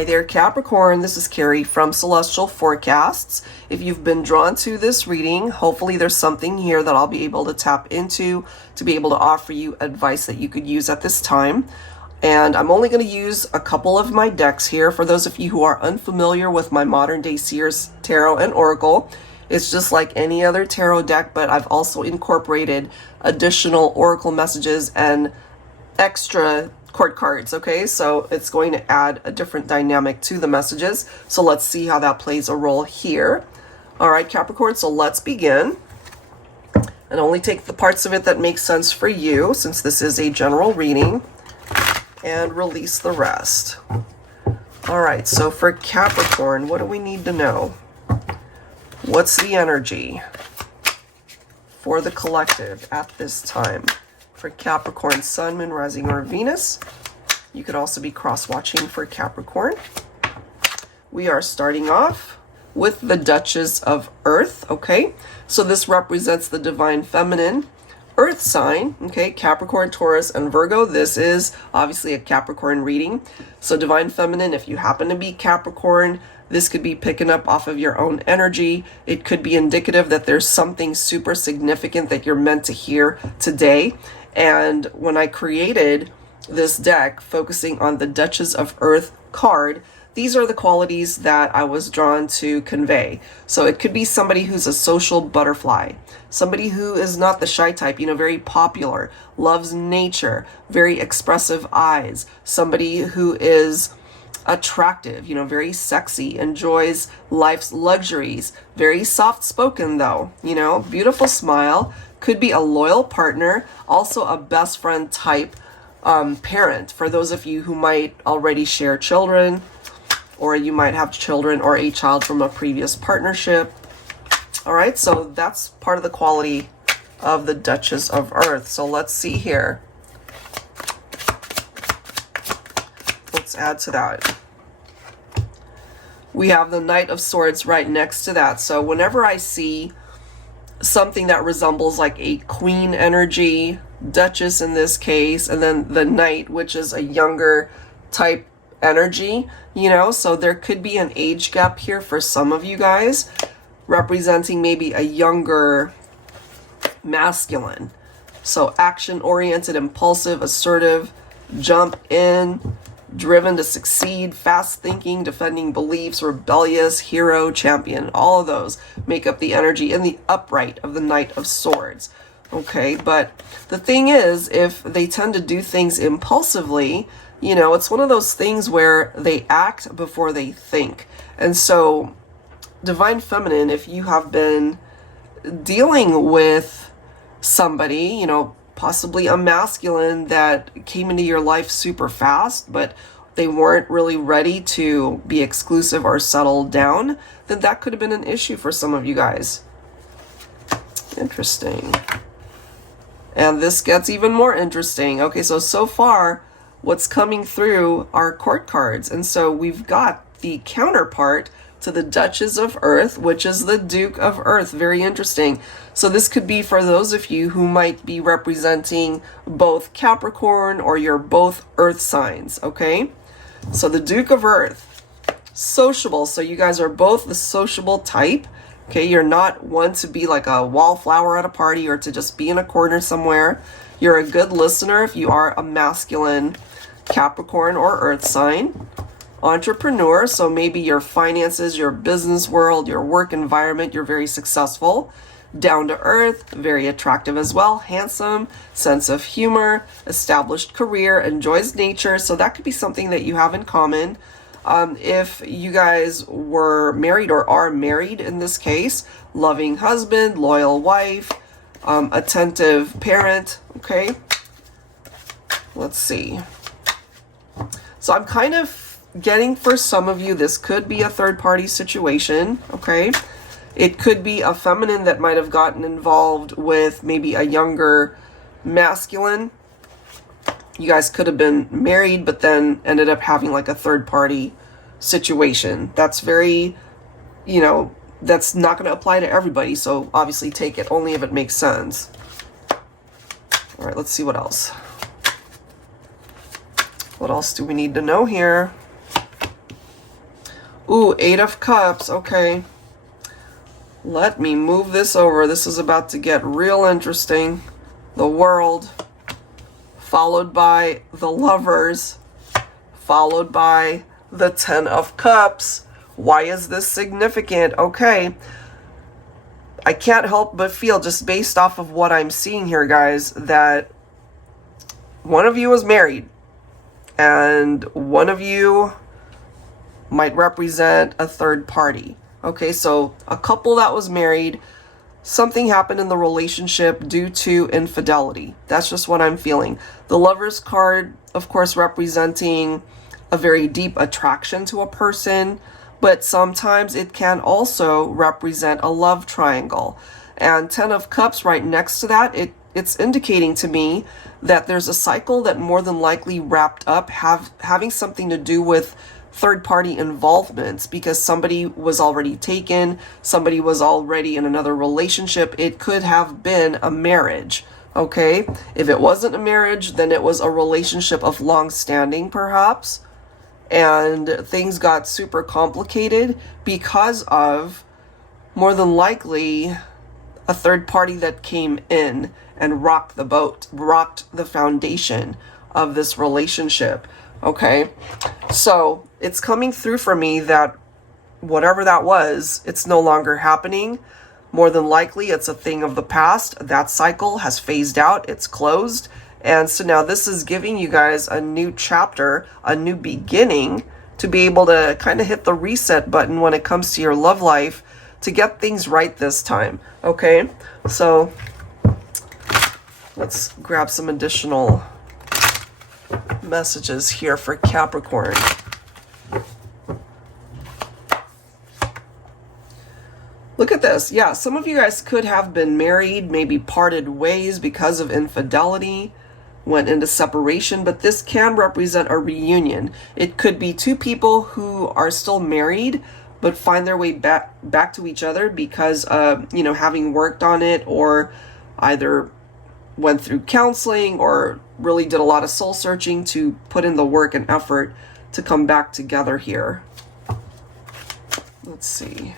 Hi there, Capricorn. This is Carrie from Celestial Forecasts. If you've been drawn to this reading, hopefully there's something here that I'll be able to tap into to be able to offer you advice that you could use at this time. And I'm only going to use a couple of my decks here. For those of you who are unfamiliar with my modern day SEER'S Tarot and Oracle, it's just like any other tarot deck, but I've also incorporated additional Oracle messages and extra court cards, okay? So it's going to add a different dynamic to the messages. So let's see how that plays a role here. All right, Capricorn, so let's begin. And only take the parts of it that make sense for you, since this is a general reading, and release the rest. All right, so for Capricorn, what do we need to know? What's the energy for the collective at this time? For Capricorn, Sun, Moon, Rising, or Venus. You could also be cross-watching for Capricorn. We are starting off with the Duchess of Earth, okay? So this represents the Divine Feminine Earth sign, okay? Capricorn, Taurus, and Virgo. This is obviously a Capricorn reading. So Divine Feminine, if you happen to be Capricorn, this could be picking up off of your own energy. It could be indicative that there's something super significant that you're meant to hear today. And when I created this deck focusing on the Duchess of Earth card, these are the qualities that I was drawn to convey. So it could be somebody who's a social butterfly, somebody who is not the shy type, very popular, loves nature, very expressive eyes, somebody who is attractive, very sexy, enjoys life's luxuries, very soft-spoken though, beautiful smile, could be a loyal partner, also a best friend type parent, for those of you who might already share children, or you might have children or a child from a previous partnership. All right, so that's part of the quality of the Duchess of Earth. So let's see here. Let's add to that. We have the Knight of Swords right next to that. So whenever I see something that resembles like a queen energy, Duchess in this case, and then the Knight, which is a younger type energy, so there could be an age gap here for some of you guys, representing maybe a younger masculine. So action-oriented, impulsive, assertive, jump in, driven to succeed, fast-thinking, defending beliefs, rebellious, hero, champion. All of those make up the energy in the upright of the Knight of Swords. Okay, but the thing is, if they tend to do things impulsively, it's one of those things where they act before they think. And so, Divine Feminine, if you have been dealing with somebody, possibly a masculine that came into your life super fast, but they weren't really ready to be exclusive or settle down, then that could have been an issue for some of you guys. Interesting. And this gets even more interesting. Okay, so far, what's coming through are court cards. And so we've got the counterpart to the Duchess of Earth, which is the Duke of Earth. Very interesting. So this could be for those of you who might be representing both Capricorn or you're both Earth signs, okay? So the Duke of Earth, sociable. So you guys are both the sociable type. Okay, you're not one to be like a wallflower at a party or to just be in a corner somewhere. You're a good listener if you are a masculine Capricorn or Earth sign. Entrepreneur, so maybe your finances, your business world, your work environment, you're very successful. Down to earth, very attractive as well. Handsome, sense of humor, established career, enjoys nature. So that could be something that you have in common. If you guys were married or are married in this case, loving husband, loyal wife, attentive parent, okay? Let's see. So I'm kind of getting for some of you, this could be a third-party situation, okay? It could be a feminine that might have gotten involved with maybe a younger masculine. You guys could have been married, but then ended up having like a third-party situation. That's very, that's not going to apply to everybody, so obviously take it only if it makes sense. All right, let's see what else. What else do we need to know here? Ooh, 8 of Cups. Okay. Let me move this over. This is about to get real interesting. The World, followed by the Lovers, followed by the 10 of Cups. Why is this significant? Okay. I can't help but feel, just based off of what I'm seeing here, guys, that one of you is married and one of you might represent a third party. Okay, so a couple that was married, something happened in the relationship due to infidelity. That's just what I'm feeling. The Lovers card, of course, representing a very deep attraction to a person, but sometimes it can also represent a love triangle. And 10 of Cups right next to that, it's indicating to me that there's a cycle that more than likely wrapped up having something to do with third-party involvements, because somebody was already taken, somebody was already in another relationship. It could have been a marriage, okay? If it wasn't a marriage, then it was a relationship of long-standing, perhaps, and things got super complicated because of, more than likely, a third party that came in and rocked the boat, rocked the foundation of this relationship, okay? So it's coming through for me that whatever that was, it's no longer happening. More than likely, it's a thing of the past. That cycle has phased out. It's closed. And so now this is giving you guys a new chapter, a new beginning, to be able to kind of hit the reset button when it comes to your love life, to get things right this time, okay? So let's grab some additional messages here for Capricorn. Look at this. Yeah, some of you guys could have been married, maybe parted ways because of infidelity, went into separation, but this can represent a reunion. It could be two people who are still married but find their way back to each other because of, you know, having worked on it, or either went through counseling or really did a lot of soul searching to put in the work and effort to come back together here. Let's see.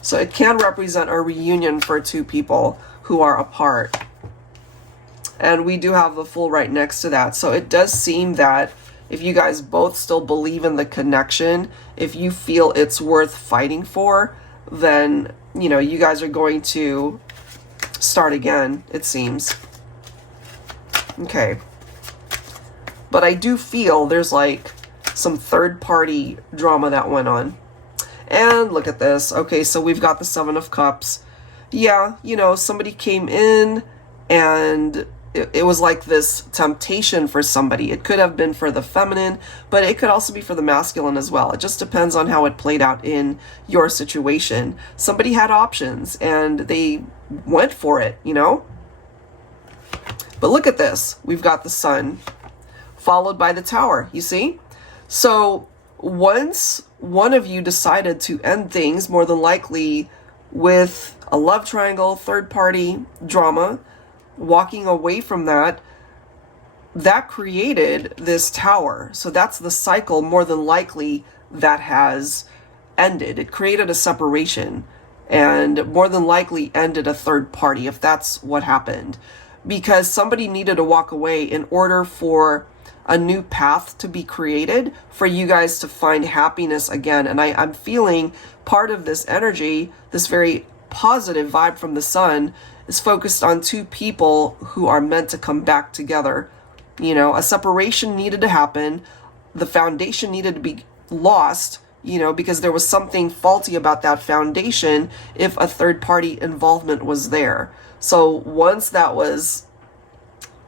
So it can represent a reunion for two people who are apart. And we do have the Fool right next to that. So it does seem that if you guys both still believe in the connection, if you feel it's worth fighting for, then, you know, you guys are going to start again, it seems. Okay. But I do feel there's like some third-party drama that went on. And look at this. Okay, so we've got the 7 of Cups. Yeah, you know, somebody came in and it was like this temptation for somebody. It could have been for the feminine, but it could also be for the masculine as well. It just depends on how it played out in your situation. Somebody had options and they went for it, you know? But look at this. We've got the Sun followed by the Tower, you see? So once one of you decided to end things, more than likely with a love triangle, third party drama, walking away from that, that created this Tower. So that's the cycle, more than likely, that has ended. It created a separation and more than likely ended a third party, if that's what happened. Because somebody needed to walk away in order for a new path to be created, for you guys to find happiness again. And I'm feeling part of this energy, this very positive vibe from the Sun, is focused on two people who are meant to come back together. You know, a separation needed to happen. The foundation needed to be lost, you know, because there was something faulty about that foundation if a third party involvement was there. So once that was,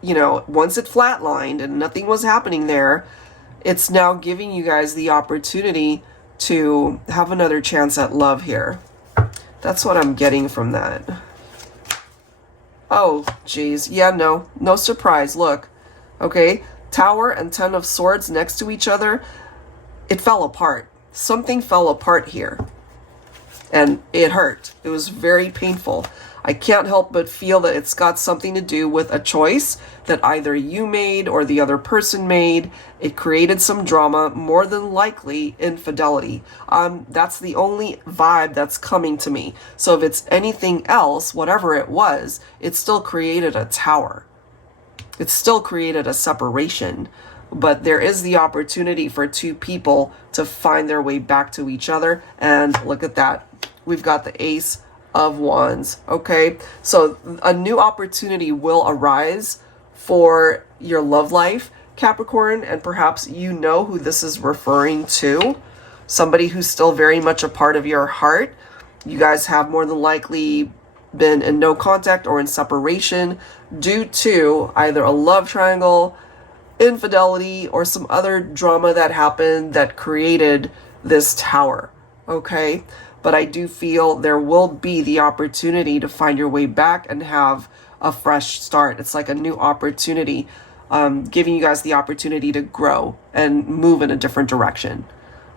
you know, once it flatlined and nothing was happening there, it's now giving you guys the opportunity to have another chance at love here. That's what I'm getting from that. Oh, geez. Yeah, no surprise. Look, okay, Tower and 10 of Swords next to each other, it fell apart. Something fell apart here. And it hurt. It was very painful. I can't help but feel that it's got something to do with a choice that either you made or the other person made. It created some drama, more than likely infidelity. That's the only vibe that's coming to me. So if it's anything else, whatever it was, it still created a tower. It still created a separation. But there is the opportunity for two people to find their way back to each other. And look at that. We've got the Ace of Wands. Okay, so a new opportunity will arise for your love life, Capricorn, and perhaps you know who this is referring to. Somebody who's still very much a part of your heart. You guys have more than likely been in no contact or in separation due to either a love triangle, infidelity, or some other drama that happened that created this tower. Okay, but I do feel there will be the opportunity to find your way back and have a fresh start. It's like a new opportunity, giving you guys the opportunity to grow and move in a different direction.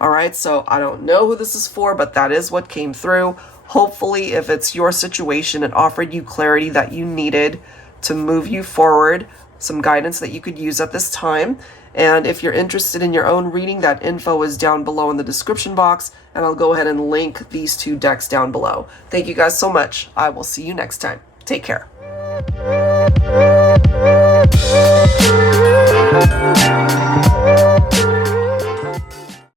All right, so I don't know who this is for, but that is what came through. Hopefully, if it's your situation, it offered you clarity that you needed to move you forward, some guidance that you could use at this time. And if you're interested in your own reading, that info is down below in the description box, and I'll go ahead and link these two decks down below. Thank you guys so much. I will see you next time. Take care.